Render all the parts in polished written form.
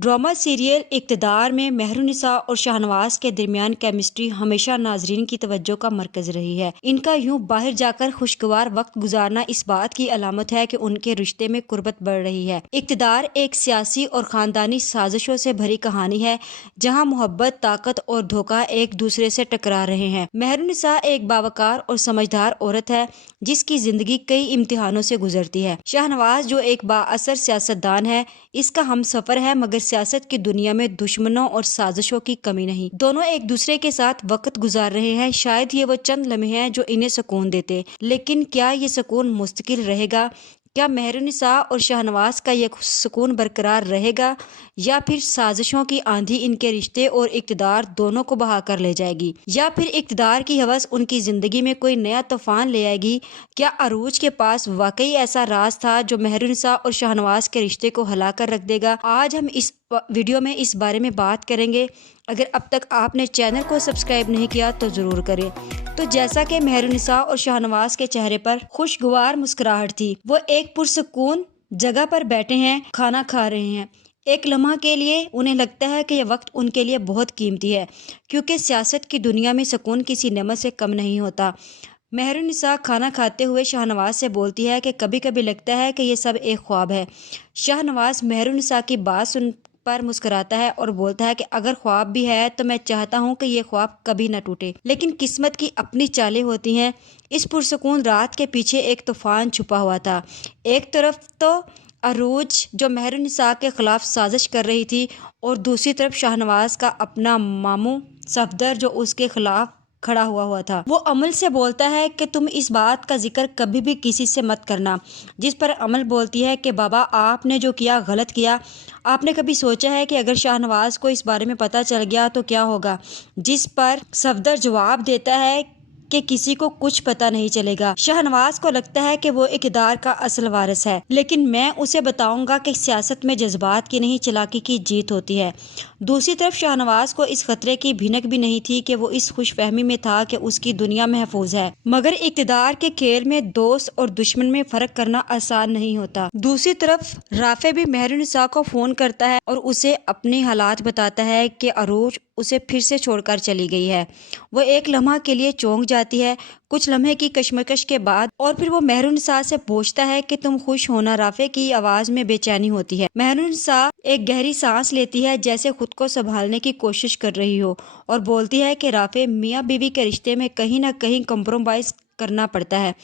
Drama serial इक़्तिदार में मेहरुन्निसा और शाहनवाज के दरमियान केमिस्ट्री हमेशा नाजरीन की तवज्जो का मरकज रही है। इनका यूं बाहर जाकर खुशगवार वक्त गुजारना इस बात की अलामत है कि उनके रिश्ते में कुर्बत बढ़ रही है। इक़्तिदार एक सियासी और ख़ानदानी साजिशों से भरी कहानी है, जहां मोहब्बत, ताकत और धोखा एक दूसरे से टकरा रहे हैं। मेहरुन्निसा एक बावकार और समझदार औरत है, जिसकी जिंदगी कई इम्तिहानों से गुजरती है। शाहनवाज जो एक बाअसर सियासतदान है, इसका हमसफर है, मगर सियासत की दुनिया में दुश्मनों और साजिशों की कमी नहीं। दोनों एक दूसरे के साथ वक्त गुजार रहे हैं। शायद ये वो चंद लम्हे हैं जो इन्हें सुकून देते, लेकिन क्या ये सुकून मुस्तकिल रहेगा? क्या मेहरुन्निसा और शाहनवाज का ये सुकून बरकरार रहेगा, या फिर साजिशों की आंधी इनके रिश्ते और इक़्तिदार दोनों को बहा कर ले जाएगी? या फिर इक़्तिदार की हवस उनकी ज़िंदगी में कोई नया तूफान ले आएगी? क्या अरूज के पास वाकई ऐसा राज था जो मेहरुन्निसा और शाहनवाज के रिश्ते को हिला कर रख देगा? आज हम इस वीडियो में इस बारे में बात करेंगे। अगर अब तक आपने चैनल को सब्सक्राइब नहीं किया तो ज़रूर करें। तो जैसा कि मेहरुन्निसा और शाहनवाज के चेहरे पर खुशगवार मुस्कुराहट थी, वो एक पुरसुकून जगह पर बैठे हैं, खाना खा रहे हैं। एक लम्हा के लिए उन्हें लगता है कि यह वक्त उनके लिए बहुत कीमती है, क्योंकि सियासत की दुनिया में सुकून किसी नेमत से कम नहीं होता। मेहरुन्निसा खाना खाते हुए शाहनवाज से बोलती है कि कभी कभी लगता है कि ये सब एक ख्वाब है। शाहनवाज मेहरुन्निसा की बात सुन पर मुस्कुराता है और बोलता है कि अगर ख्वाब भी है तो मैं चाहता हूं कि ये ख्वाब कभी न टूटे। लेकिन किस्मत की अपनी चालें होती हैं। इस पुरसुकून रात के पीछे एक तूफान छुपा हुआ था। एक तरफ तो अरूज जो मेहरुन्निसा के खिलाफ साजिश कर रही थी, और दूसरी तरफ शाहनवाज का अपना मामू सफदर जो उसके खिलाफ खड़ा हुआ था। वो अमल से बोलता है कि तुम इस बात का जिक्र कभी भी किसी से मत करना। जिस पर अमल बोलती है कि बाबा, आपने जो किया गलत किया। आपने कभी सोचा है कि अगर शाहनवाज को इस बारे में पता चल गया तो क्या होगा? जिस पर सफदर जवाब देता है कि किसी को कुछ पता नहीं चलेगा। शाहनवाज को लगता है कि वो इक़्तिदार का असल वारिस है, लेकिन मैं उसे बताऊंगा कि सियासत में जज्बात की नहीं, चालाकी की जीत होती है। दूसरी तरफ शाहनवाज को इस खतरे की भिनक भी नहीं थी कि वो इस खुशफहमी में था कि उसकी दुनिया महफूज है, मगर इक़्तिदार के खेल में दोस्त और दुश्मन में फर्क करना आसान नहीं होता। दूसरी तरफ राफे भी मेहरुन्निसा को फोन करता है और उसे अपने हालात बताता है कि अरूज उसे फिर से छोड़कर चली गई है। वो एक लम्हा के लिए चौंक जाती है, कुछ लम्हे की कशमकश के बाद, और फिर वो मेहरुन्निसा से पूछता है कि तुम खुश हो ना? राफे की आवाज में बेचैनी होती है। मेहरुन्निसा एक गहरी सांस लेती है, जैसे खुद को संभालने की कोशिश कर रही हो, और बोलती है कि राफे, मियाँ बीवी के रिश्ते में कहीं ना कहीं कम्प्रोमाइज करना पड़ता है।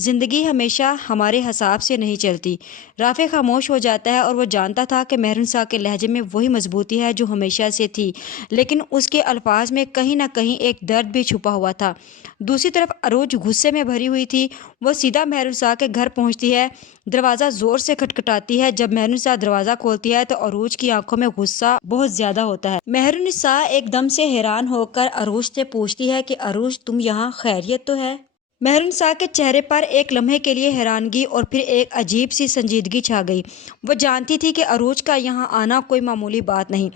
जिंदगी हमेशा हमारे हिसाब से नहीं चलती। राफे खामोश हो जाता है, और वो जानता था कि मेहरुन्निसा के लहजे में वही मजबूती है जो हमेशा से थी, लेकिन उसके अल्फाज में कहीं ना कहीं एक दर्द भी छुपा हुआ था। दूसरी तरफ अरूज गुस्से में भरी हुई थी। वो सीधा मेहरुन्निसा के घर पहुंचती है, दरवाज़ा जोर से खटखटाती है। जब मेहरुन्निसा दरवाज़ा खोलती है तो अरूज की आंखों में गुस्सा बहुत ज्यादा होता है। मेहरुन्निसा एकदम से हैरान होकर अरूज से पूछती है कि अरूज, तुम यहाँ खैरियत तो है? मेहरुन्निसा के चेहरे पर एक लम्हे के लिए हैरानगी और फिर एक अजीब सी संजीदगी छा गई। वो जानती थी कि अरूज का यहाँ आना कोई मामूली बात नहीं।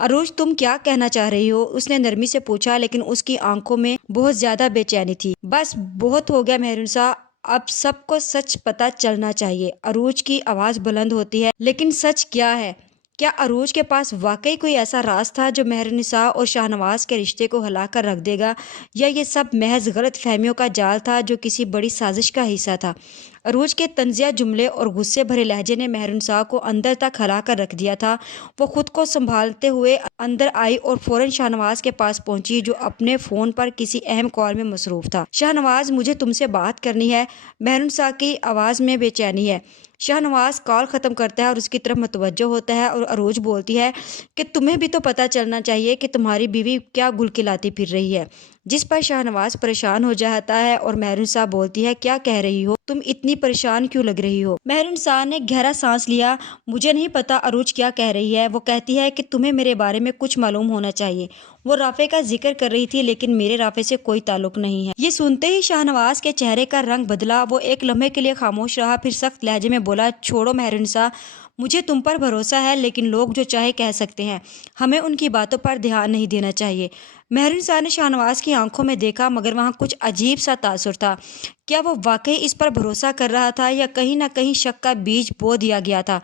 अरूज, तुम क्या कहना चाह रही हो? उसने नरमी से पूछा, लेकिन उसकी आंखों में बहुत ज्यादा बेचैनी थी। बस बहुत हो गया मेहरुन्निसा, अब सबको सच पता चलना चाहिए। अरूज की आवाज बुलंद होती है, लेकिन सच क्या है? क्या अरूज के पास वाकई कोई ऐसा राज था जो मेहरुन्निसा और शाहनवाज के रिश्ते को हिला कर रख देगा, या ये सब महज गलत फहमियों का जाल था जो किसी बड़ी साजिश का हिस्सा था? अरूज के तंजिया जुमले और गुस्से भरे लहजे ने मेहरुन्निसा को अंदर तक हिला कर रख दिया था। वो खुद को संभालते हुए अंदर आई और फौरन शाहनवाज के पास पहुंची, जो अपने फोन पर किसी अहम कॉल में मसरूफ था। शाहनवाज, मुझे तुमसे बात करनी है। मेहरुन्निसा की आवाज में बेचैनी है। शाहनवाज कॉल ख़त्म करता है और उसकी तरफ मुतवज्जो होता है, और अरूज बोलती है कि तुम्हें भी तो पता चलना चाहिए कि तुम्हारी बीवी क्या गुल खिलाती फिर रही है। जिस पर शाहनवाज परेशान हो जाता है, और मेहरुन्निसा बोलती है, क्या कह रही हो? तुम इतनी परेशान क्यों लग रही हो? मेहरुन्निसा ने गहरा सांस लिया। मुझे नहीं पता अरूज क्या कह रही है। वो कहती है कि तुम्हें मेरे बारे में कुछ मालूम होना चाहिए। वो राफे का जिक्र कर रही थी, लेकिन मेरे राफे से कोई ताल्लुक नहीं है। ये सुनते ही शाहनवाज के चेहरे का रंग बदला। वो एक लम्हे के लिए खामोश रहा, फिर सख्त लहजे में बोला, छोड़ो मेहरुन्निसा, मुझे तुम पर भरोसा है, लेकिन लोग जो चाहे कह सकते हैं, हमें उनकी बातों पर ध्यान नहीं देना चाहिए। مہرنسا نے شاہنواز کی آنکھوں میں دیکھا مگر وہاں کچھ عجیب سا تاثر تھا۔ کیا وہ واقعی اس پر بھروسہ کر رہا تھا یا کہیں نہ کہیں شک کا بیج بو دیا گیا تھا؟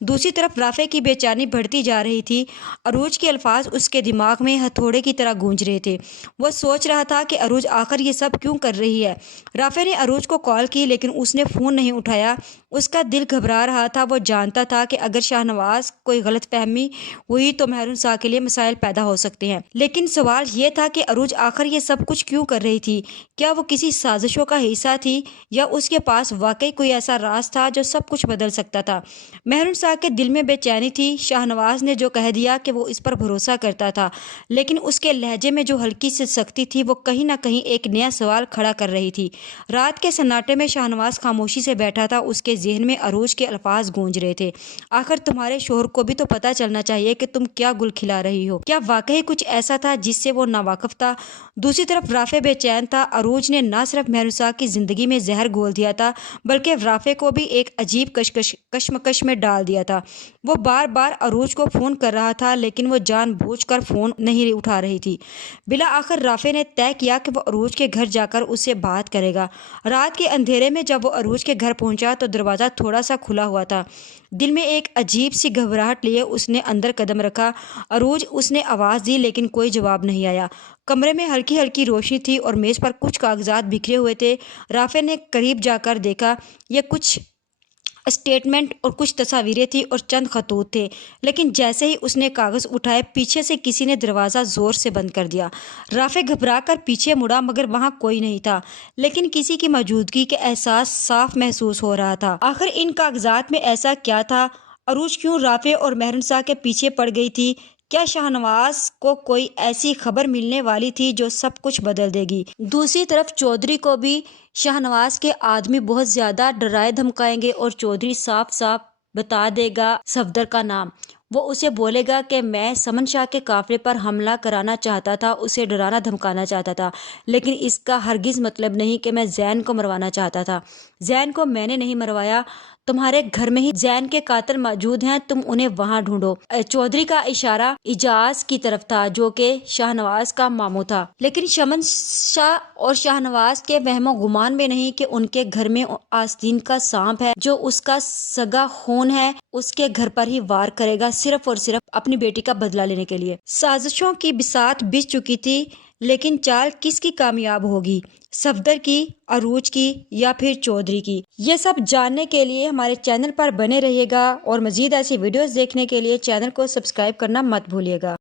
دوسری طرف رافع کی بے چینی بڑھتی جا رہی تھی۔ عروج کے الفاظ اس کے دماغ میں ہتھوڑے کی طرح گونج رہے تھے۔ وہ سوچ رہا تھا کہ عروج آخر یہ سب کیوں کر رہی ہے؟ رافع نے عروج کو کال کی لیکن اس نے فون نہیں اٹھایا۔ اس کا دل گھبرا رہا تھا۔ وہ جانتا تھا کہ اگر شاہنواز کوئی غلط فہمی ہوئی تو مہرنسا کے لیے مسائل پیدا ہو سکتے ہیں، لیکن سوال یہ تھا کہ عروج آخر یہ سب کچھ کیوں کر رہی تھی؟ کیا وہ کسی سازشوں کا حصہ تھی یا اس کے پاس واقعی کوئی ایسا راز تھا جو سب کچھ بدل سکتا تھا؟ مہرنسا کے دل میں بے چینی تھی۔ شاہنواز نے جو کہہ دیا کہ وہ اس پر بھروسہ کرتا تھا، لیکن اس کے لہجے میں جو ہلکی سی سختی تھی وہ کہیں نہ کہیں ایک نیا سوال کھڑا کر رہی تھی۔ رات کے سناٹے میں شاہنواز خاموشی سے بیٹھا تھا۔ اس کے ذہن میں عروج کے الفاظ گونج رہے تھے، آخر تمہارے شوہر کو بھی تو پتہ چلنا چاہیے کہ تم کیا گل کھلا رہی ہو۔ کیا واقعی کچھ ایسا تھا جس سے وہ ناواقف تھا؟ دوسری طرف رافع بے چین تھا۔ عروج نے نہ صرف مہرنسا کی زندگی میں زہر گھول دیا تھا بلکہ رافع کو بھی ایک عجیب کشمکش میں ڈال دیا تھا۔ وہ بار بار عروج کو فون کر رہا تھا لیکن وہ جان بوجھ کر فون نہیں اٹھا رہی تھی۔ بالآخر رافع نے طے کیا کہ وہ عروج کے گھر جا کر اس سے بات کرے گا۔ رات کے اندھیرے میں جب وہ عروج کے گھر پہنچا تو دروازہ تھوڑا سا کھلا ہوا تھا۔ دل میں ایک عجیب سی گھبراہٹ لیے اس نے اندر قدم رکھا۔ عروج، اس نے آواز دی لیکن کوئی جواب نہیں آیا۔ کمرے میں ہلکی ہلکی روشنی تھی اور میز پر کچھ کاغذات بکھرے ہوئے تھے۔ رافع نے قریب جا کر دیکھا۔ یہ کچھ اسٹیٹمنٹ اور کچھ تصاویریں تھیں اور چند خطوط تھے، لیکن جیسے ہی اس نے کاغذ اٹھائے پیچھے سے کسی نے دروازہ زور سے بند کر دیا۔ رافع گھبرا کر پیچھے مڑا مگر وہاں کوئی نہیں تھا، لیکن کسی کی موجودگی کا احساس صاف محسوس ہو رہا تھا۔ آخر ان کاغذات میں ایسا کیا تھا؟ عروج کیوں رافع اور مہرنسا کے پیچھے پڑ گئی تھی؟ کیا شاہنواز کو کوئی ایسی خبر ملنے والی تھی جو سب کچھ بدل دے گی؟ دوسری طرف چودھری کو بھی شاہنواز کے آدمی بہت زیادہ ڈرائے دھمکائیں گے اور چودھری صاف صاف بتا دے گا صفدر کا نام۔ وہ اسے بولے گا کہ میں سمن شاہ کے قافلے پر حملہ کرانا چاہتا تھا، اسے ڈرانا دھمکانا چاہتا تھا، لیکن اس کا ہرگز مطلب نہیں کہ میں زین کو مروانا چاہتا تھا۔ زین کو میں نے نہیں مروایا، تمہارے گھر میں ہی زین کے قاتل موجود ہیں، تم انہیں وہاں ڈھونڈو۔ چودھری کا اشارہ اعجاز کی طرف تھا جو کہ شاہنواز کا ماموں تھا، لیکن سمن شاہ اور شاہنواز کے وہم و گمان میں نہیں کہ ان کے گھر میں آستین کا سانپ ہے جو اس کا سگا خون ہے، اس کے گھر پر ہی وار کرے گا صرف اور صرف اپنی بیٹی کا بدلہ لینے کے لیے۔ سازشوں کی بساط بچھ چکی تھی، لیکن چال کس کی کامیاب ہوگی؟ صفدر کی، عروج کی یا پھر چودھری کی؟ یہ سب جاننے کے لیے ہمارے چینل پر بنے رہیے گا اور مزید ایسی ویڈیوز دیکھنے کے لیے چینل کو سبسکرائب کرنا مت بھولیے گا۔